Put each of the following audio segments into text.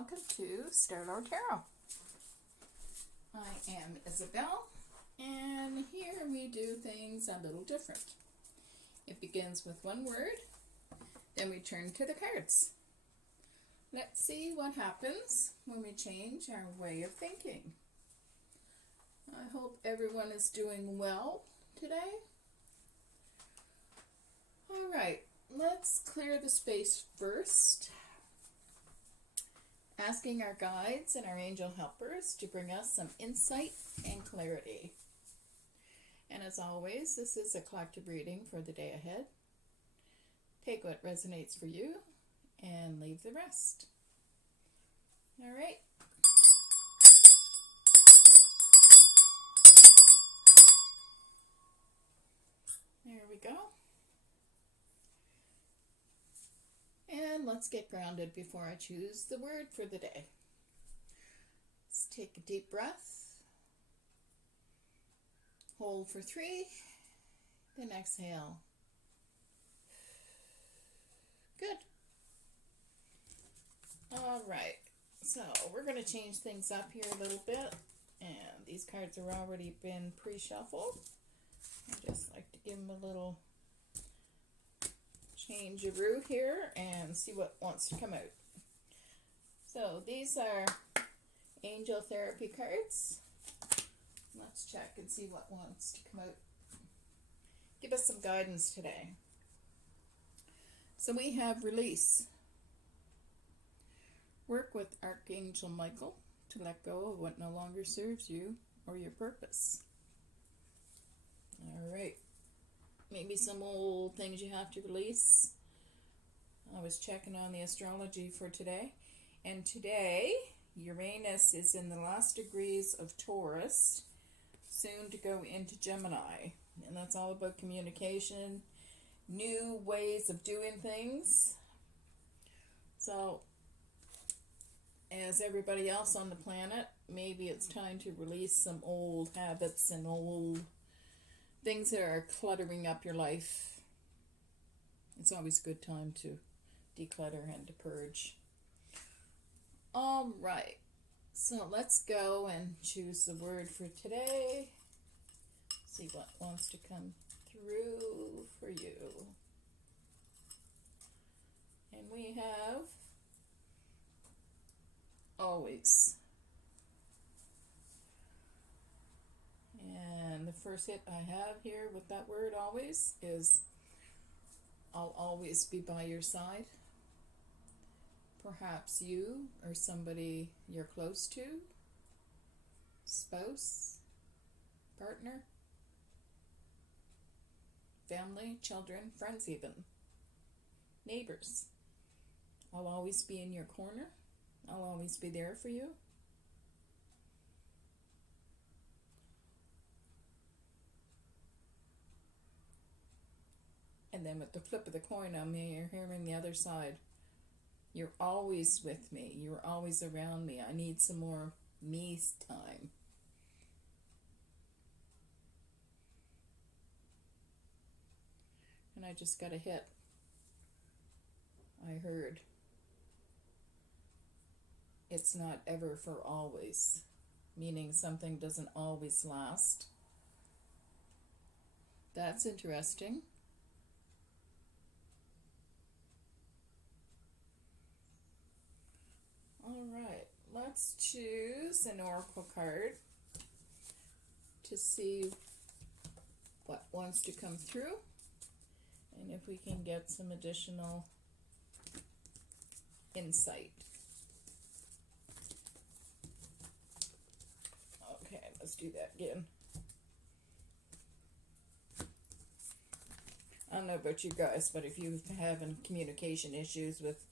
welcome to Starlord Tarot. I am Isabel, and here we do things a little different. It begins with one word, then we turn to the cards. Let's see what happens when we change our way of thinking. I hope everyone is doing well today. All right, let's clear the space first. Asking our guides and our angel helpers to bring us some insight and clarity. And as always, this is a collective reading for the day ahead. Take what resonates for you and leave the rest. All right. There we go. And let's get grounded before I choose the word for the day. Let's take a deep breath. Hold for 3. Then exhale. Good. All right. So we're going to change things up here a little bit. And these cards have already been pre-shuffled. I just like to give them a little change-a-roo here and see what wants to come out. So these are angel therapy cards. Let's check and see what wants to come out. Give us some guidance today. So we have release. Work with Archangel Michael to let go of what no longer serves you or your purpose. All right. Maybe some old things you have to release. I was checking on the astrology for today. And today, Uranus is in the last degrees of Taurus, soon to go into Gemini. And that's all about communication, new ways of doing things. So, as everybody else on the planet, maybe it's time to release some old habits and old things that are cluttering up your life. It's always a good time to declutter and to purge. All right. So let's go and choose the word for today. See what wants to come through for you. And we have always. And the first hit I have here with that word always is I'll always be by your side. Perhaps you or somebody you're close to, spouse, partner, family, children, friends even, neighbors. I'll always be in your corner. I'll always be there for you. And then with the flip of the coin, I'm hearing the other side. You're always with me. You're always around me. I need some more me time. And I just got a hit. I heard. It's not ever for always. Meaning something doesn't always last. That's interesting. All right, let's choose an oracle card to see what wants to come through and if we can get some additional insight. Okay, let's do that again. I don't know about you guys, but if you're having communication issues with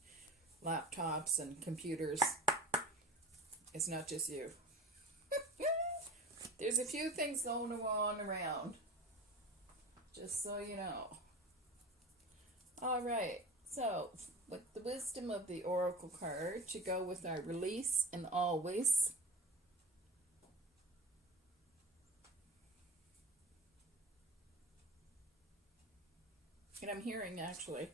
laptops and computers, it's not just you. There's a few things going on around, just so you know. All right, so with the wisdom of the oracle card to go with our release and always, and I'm hearing actually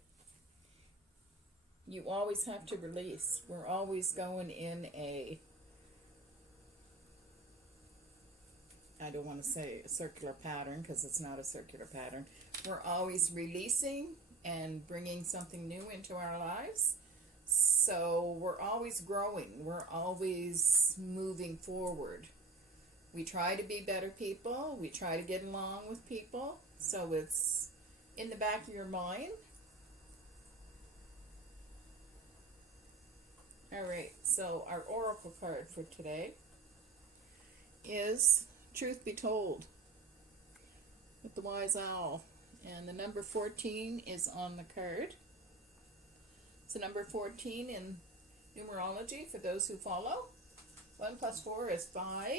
You always have to release. We're always going in a, I don't want to say a circular pattern because it's not a circular pattern. We're always releasing and bringing something new into our lives. So we're always growing. We're always moving forward. We try to be better people. We try to get along with people. So it's in the back of your mind. All right, so our oracle card for today is Truth Be Told with the Wise Owl. And the number 14 is on the card. So number 14 in numerology, for those who follow, 1 plus 4 is 5.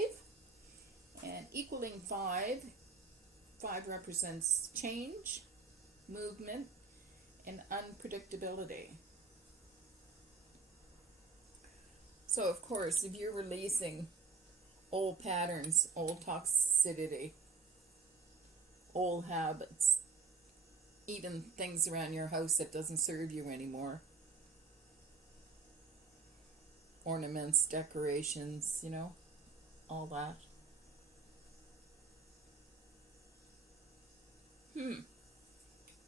And equaling 5, 5 represents change, movement, and unpredictability. So of course, if you're releasing old patterns, old toxicity, old habits, even things around your house that doesn't serve you anymore, ornaments, decorations, all that.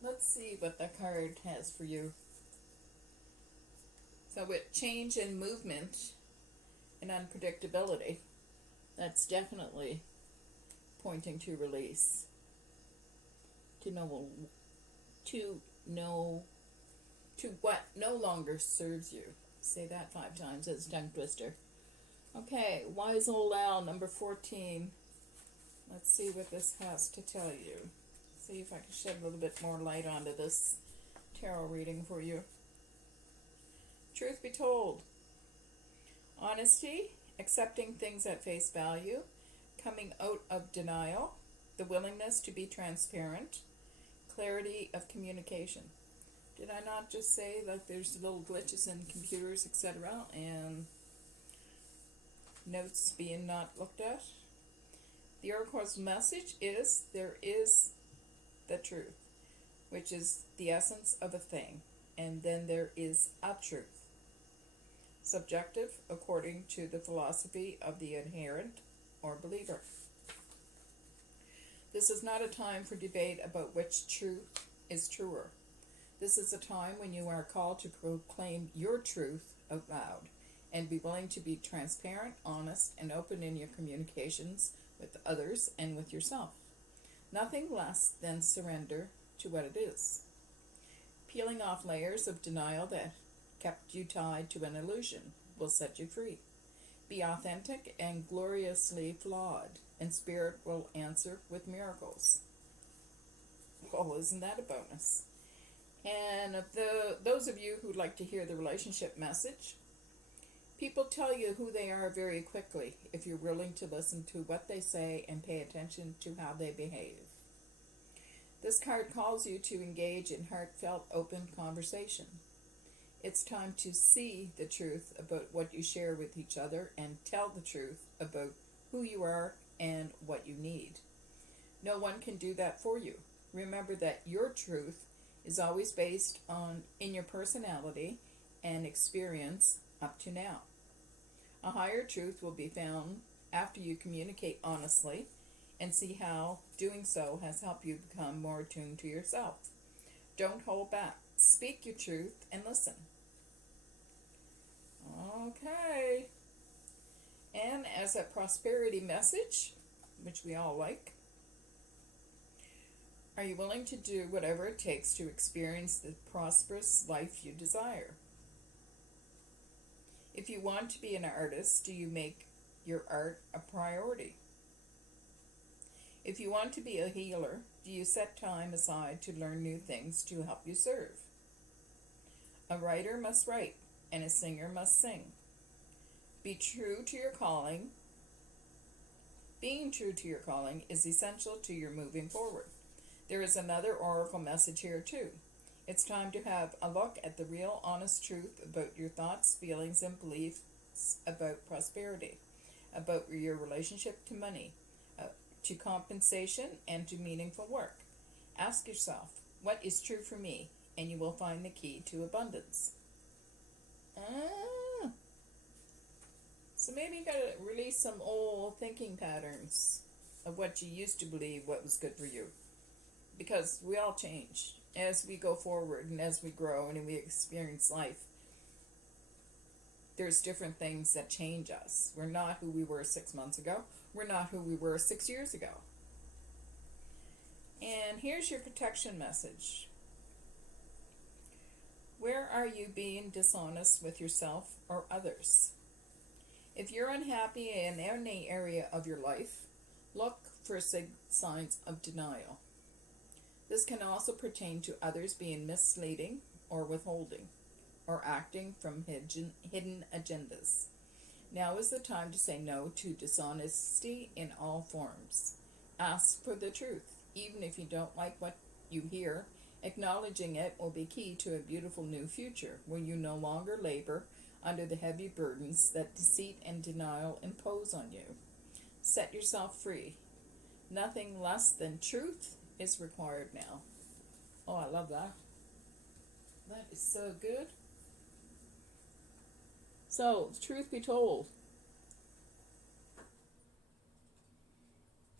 Let's see what the card has for you. So with change and movement and unpredictability, that's definitely pointing to release. To what no longer serves you. Say that 5 times as a tongue twister. Okay, Wise Old Owl, number 14. Let's see what this has to tell you. See if I can shed a little bit more light onto this tarot reading for you. Truth be told. Honesty, accepting things at face value, coming out of denial, the willingness to be transparent, clarity of communication. Did I not just say that there's little glitches in computers, etc., and notes being not looked at? The oracle's message is there is the truth, which is the essence of a thing, and then there is a truth. Subjective, according to the philosophy of the adherent or believer. This is not a time for debate about which truth is truer. This is a time when you are called to proclaim your truth out loud and be willing to be transparent, honest, and open in your communications with others and with yourself. Nothing less than surrender to what it is. Peeling off layers of denial that kept you tied to an illusion will set you free. Be authentic and gloriously flawed, and Spirit will answer with miracles. Well, isn't that a bonus? And those of you who'd like to hear the relationship message, people tell you who they are very quickly if you're willing to listen to what they say and pay attention to how they behave. This card calls you to engage in heartfelt, open conversation. It's time to see the truth about what you share with each other and tell the truth about who you are and what you need. No one can do that for you. Remember that your truth is always based in your personality and experience up to now. A higher truth will be found after you communicate honestly and see how doing so has helped you become more attuned to yourself. Don't hold back. Speak your truth and listen. Okay. And as a prosperity message, which we all like, are you willing to do whatever it takes to experience the prosperous life you desire? If you want to be an artist, do you make your art a priority? If you want to be a healer, do you set time aside to learn new things to help you serve? A writer must write, and a singer must sing. Be true to your calling. Being true to your calling is essential to your moving forward. There is another oracle message here too. It's time to have a look at the real honest truth about your thoughts, feelings, and beliefs about prosperity, about your relationship to money, to compensation, and to meaningful work. Ask yourself, what is true for me? And you will find the key to abundance. Ah. So maybe you gotta release some old thinking patterns of what you used to believe what was good for you. Because we all change as we go forward and as we grow and we experience life. There's different things that change us. We're not who we were 6 months ago. We're not who we were 6 years ago. And here's your protection message. Where are you being dishonest with yourself or others? If you're unhappy in any area of your life, look for signs of denial. This can also pertain to others being misleading or withholding, or acting from hidden agendas. Now is the time to say no to dishonesty in all forms. Ask for the truth, even if you don't like what you hear. Acknowledging it will be key to a beautiful new future where you no longer labor under the heavy burdens that deceit and denial impose on you. Set yourself free. Nothing less than truth is required now. Oh, I love that. That is so good. So, truth be told,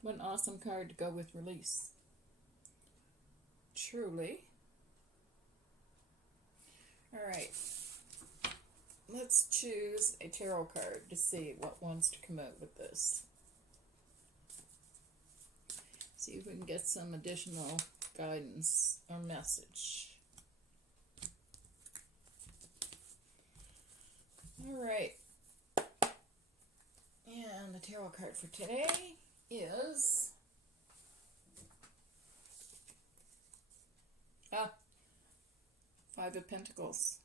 what an awesome card to go with release. Truly. Alright. Let's choose a tarot card to see what wants to come out with this. See if we can get some additional guidance or message. Alright. And the tarot card for today is Five of Pentacles.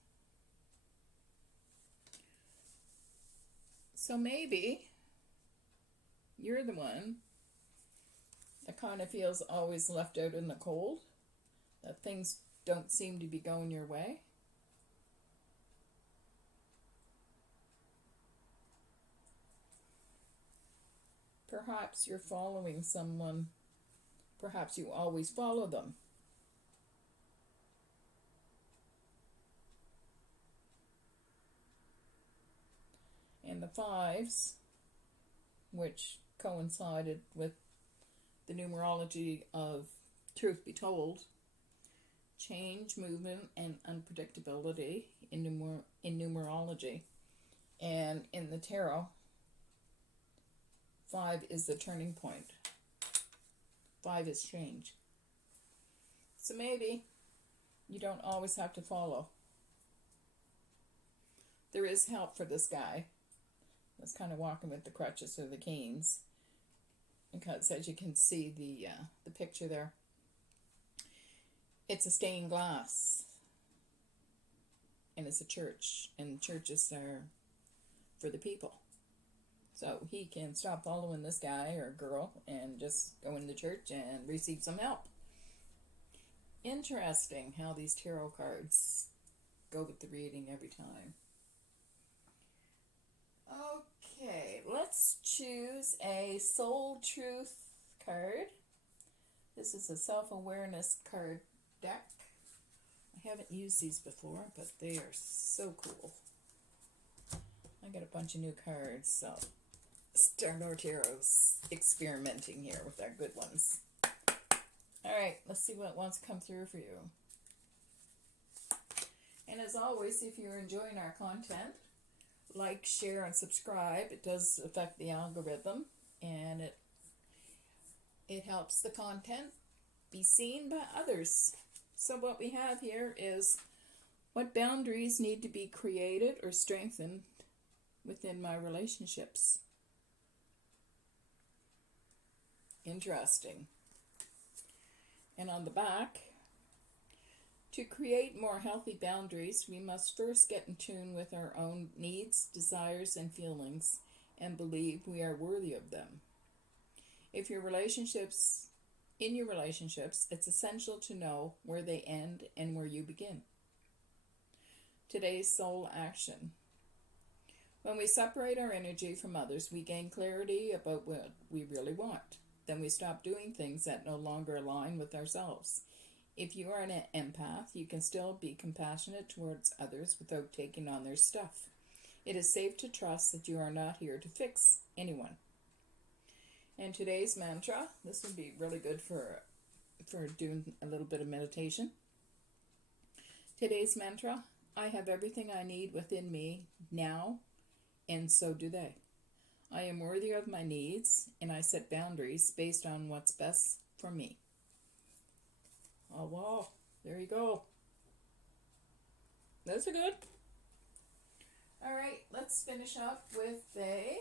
So maybe you're the one that kind of feels always left out in the cold, that things don't seem to be going your way. Perhaps you're following someone, perhaps you always follow them. And the fives, which coincided with the numerology of truth be told, change, movement, and unpredictability in numerology. And in the tarot, 5 is the turning point. 5 is change. So maybe you don't always have to follow. There is help for this guy that's kind of walking with the crutches or the canes, because as you can see the picture there, it's a stained glass, and it's a church, and churches are for the people. So he can stop following this guy or girl and just go into church and receive some help. Interesting how these tarot cards go with the reading every time. Okay, let's choose a Soul Truth card. This is a self-awareness card deck. I haven't used these before, but they are so cool. I got a bunch of new cards, so start our tarots experimenting here with our good ones. Alright, let's see what wants to come through for you. And as always, if you're enjoying our content, like, share, and subscribe. It does affect the algorithm, and it helps the content be seen by others. So what we have here is what boundaries need to be created or strengthened within my relationships. Interesting. And on the back, to create more healthy boundaries, we must first get in tune with our own needs, desires, and feelings, and believe we are worthy of them. In your relationships, it's essential to know where they end and where you begin. Today's soul action. When we separate our energy from others, we gain clarity about what we really want. Then we stop doing things that no longer align with ourselves. If you are an empath, you can still be compassionate towards others without taking on their stuff. It is safe to trust that you are not here to fix anyone. And today's mantra, this would be really good for doing a little bit of meditation. Today's mantra, I have everything I need within me now, and so do they. I am worthy of my needs, and I set boundaries based on what's best for me. Oh, wow. There you go. Those are good. All right, let's finish up with the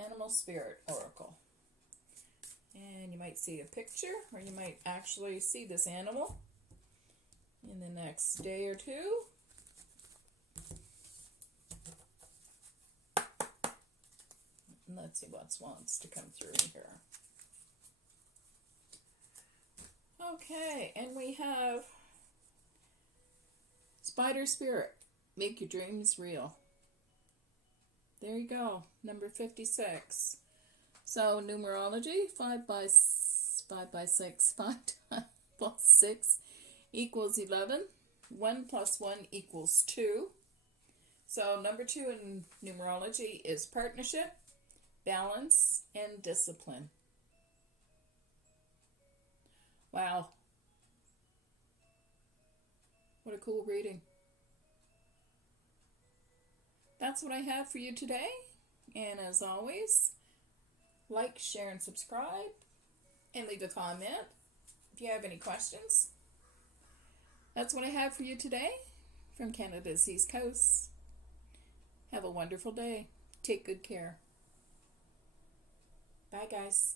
Animal Spirit Oracle. And you might see a picture, or you might actually see this animal in the next day or two. And let's see what wants to come through here. Okay, and we have Spider Spirit, make your dreams real. There you go, number 56. So numerology, 5 by 6, 5 plus 6 equals 11. 1 plus 1 equals 2. So number 2 in numerology is partnership, balance, and discipline. Wow. What a cool reading. That's what I have for you today. And as always, like, share, and subscribe. And leave a comment if you have any questions. That's what I have for you today from Canada's East Coast. Have a wonderful day. Take good care. Bye, guys.